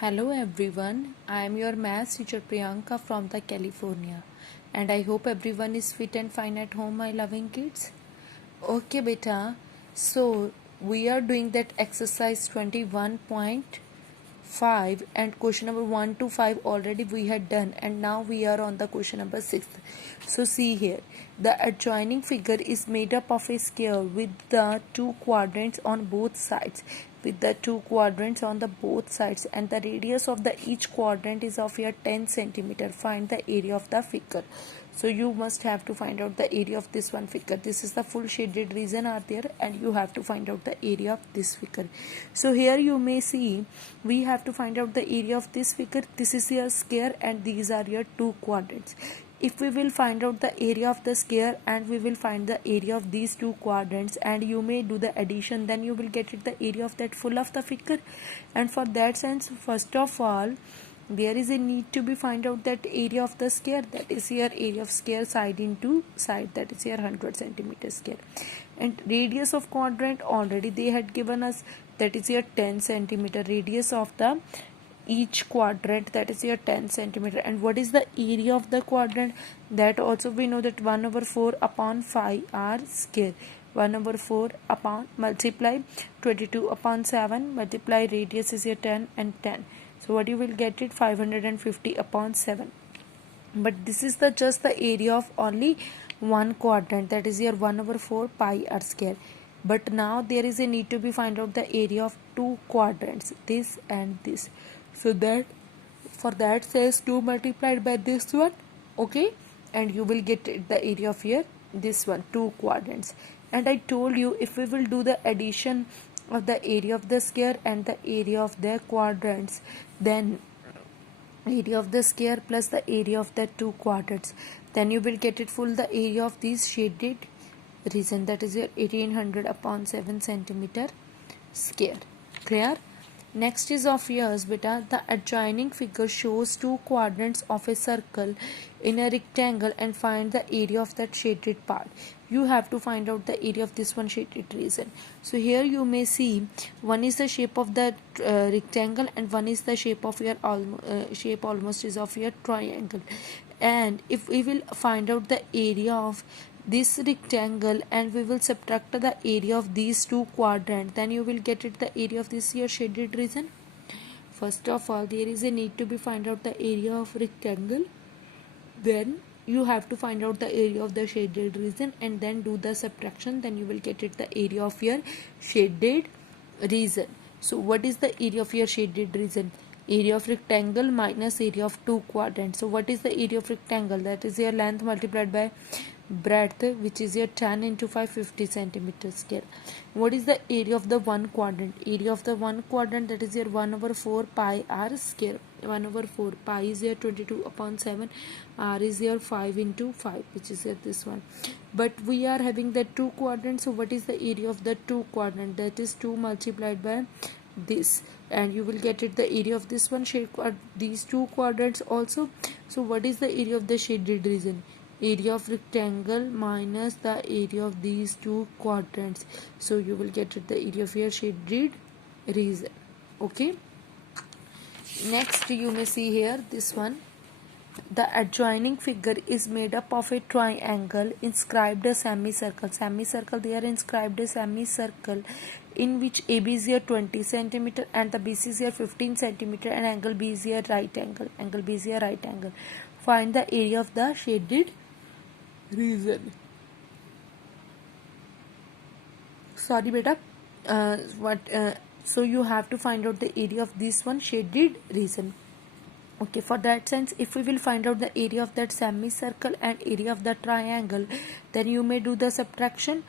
Hello everyone, I am your maths teacher Priyanka from the California and I hope everyone is fit and fine at home, my loving kids. Okay beta, so we are doing that exercise 21.5 and question number 1 to 5 already we had done and now we are on the question number 6. So see here, the adjoining figure is made up of a square with the two quadrants on both sides on the both sides and the radius of the each quadrant is of your 10 centimeter. Find the area of the figure. So you must have to find out the area of this one figure. This is the full shaded region are there and you have to find out the area of this figure. So here you may see we have to find out the area of this figure. This is your square and these are your two quadrants. If we will find out the area of the square and we will find the area of these two quadrants and you may do the addition, then you will get it the area of that full of the figure. And for that sense, first of all, there is a need to be find out that area of the square, that is your area of square side into side, that is your 100 centimeter square. And radius of quadrant already they had given us, that is your 10 centimeter radius of the each quadrant, that is your 10 centimeter. And what is the area of the quadrant? That also we know that 1 over 4 upon 5 r square. 1 over 4 upon multiply 22 upon 7 multiply radius is your 10 and 10. So what you will get it 550 upon 7. But this is the just the area of only one quadrant, that is your 1 over 4 pi r square. But now there is a need to be find out the area of two quadrants, this and this. So that for that says 2 multiplied by this one, okay, and you will get the area of here this one, two quadrants. And I told you if we will do the addition of the area of the square and the area of the quadrants, then area of the square plus the area of the two quadrants, then you will get it full the area of these shaded region, that is your 1800 upon 7 centimeter square. Clear? Next is of yours beta, the adjoining figure shows two quadrants of a circle in a rectangle and find the area of that shaded part. You have to find out the area of this one shaded region. So here you may see one is the shape of the rectangle and one is the shape of your shape almost is of your triangle. And if we will find out the area of this rectangle and we will subtract the area of these two quadrants, then you will get it the area of this here shaded region. First of all, there is a need to be find out the area of rectangle, then you have to find out the area of the shaded region and then do the subtraction, then you will get it the area of your shaded region. So what is the area of your shaded region? Area of rectangle minus area of two quadrants. So what is the area of rectangle? That is your length multiplied by breadth, which is your 10 into 550 centimeter square. What is the area of the one quadrant? Area of the one quadrant, that is your 1 over 4 pi r square. 1 over 4 pi is your 22 upon 7, r is your 5 into 5, which is your this one. But we are having the two quadrants, so what is the area of the two quadrant? That is 2 multiplied by this, and you will get it the area of this one shade these two quadrants also. So what is the area of the shaded region? Area of rectangle minus the area of these two quadrants. So you will get it the area of your shaded region. Okay. Next you may see here this one. The adjoining figure is made up of a triangle inscribed a semicircle. Semicircle, they are inscribed a semicircle in which AB is here 20 centimeter and the BC is here 15 centimeter and angle B is here right angle. Angle B is here right angle. Find the area of the shaded region. Sorry beta, so you have to find out the area of this one shaded region. Okay, for that sense, if we will find out the area of that semicircle and area of the triangle, then you may do the subtraction.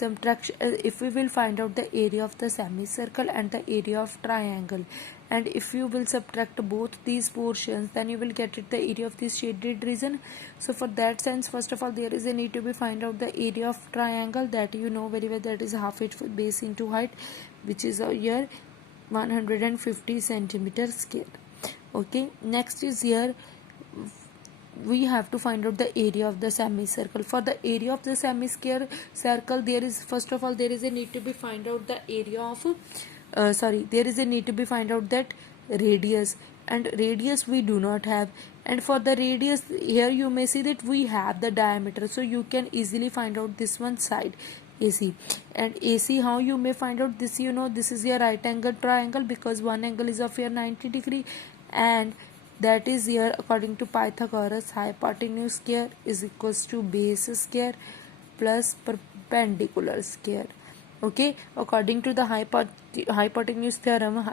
If we will find out the area of the semicircle and the area of triangle, and if you will subtract both these portions, then you will get it the area of this shaded region. So for that sense, first of all, there is a need to be find out the area of triangle, that you know very well, that is half its base into height, which is here 150 centimeter square. Okay, next is here we have to find out the area of the semicircle. For the area of the semicircle, there is first of all there is a need to be find out the area of there is a need to be find out that radius, and radius we do not have. And for the radius, here you may see that we have the diameter, so you can easily find out this one side, AC. And AC, how you may find out this? You know, this is your right angle triangle, because one angle is of your 90 degree, and that is here according to Pythagoras, hypotenuse square is equals to base square plus perpendicular square. Okay, according to the hypotenuse theorem,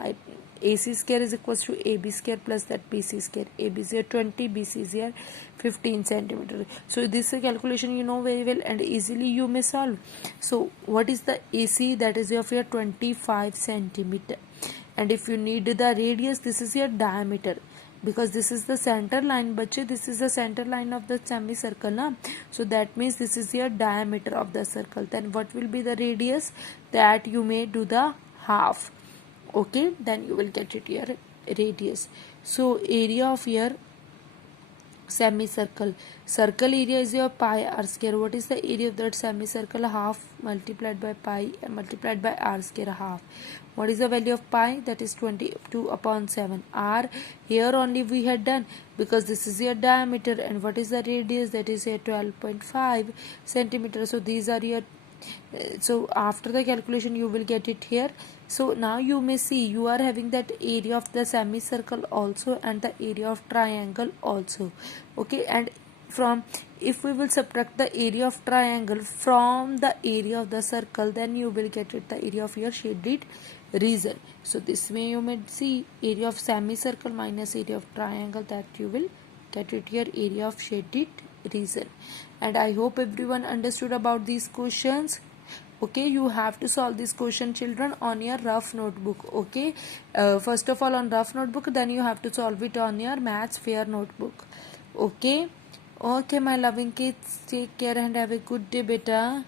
AC square is equals to AB square plus that BC square. AB is here 20, BC is here 15 centimeter. So this calculation you know very well, and easily you may solve. So what is the AC? That is of your 25 centimeter. And if you need the radius, this is your diameter, because this is the center line, bache, this is the center line of the semicircle, na? So that means this is your diameter of the circle. Then what will be the radius? That you may do the half. Okay, then you will get it your radius. So area of your semicircle, circle area is your pi r square. What is the area of that semicircle? Half multiplied by pi multiplied by r square, half. What is the value of pi? That is 22 upon 7. R here only we had done, because this is your diameter. And what is the radius? That is here 12.5 centimeter. So these are your so after the calculation you will get it here. So now you may see you are having that area of the semicircle also and the area of triangle also. Okay, and from, if we will subtract the area of triangle from the area of the circle, then you will get it the area of your shaded region. So this way you may see area of semicircle minus area of triangle, that you will get it here area of shaded region. And I hope everyone understood about these questions. Okay, you have to solve this question, children, on your rough notebook. Okay, first of all on rough notebook, then you have to solve it on your maths fair notebook. Okay, okay my loving kids, take care and have a good day, beta.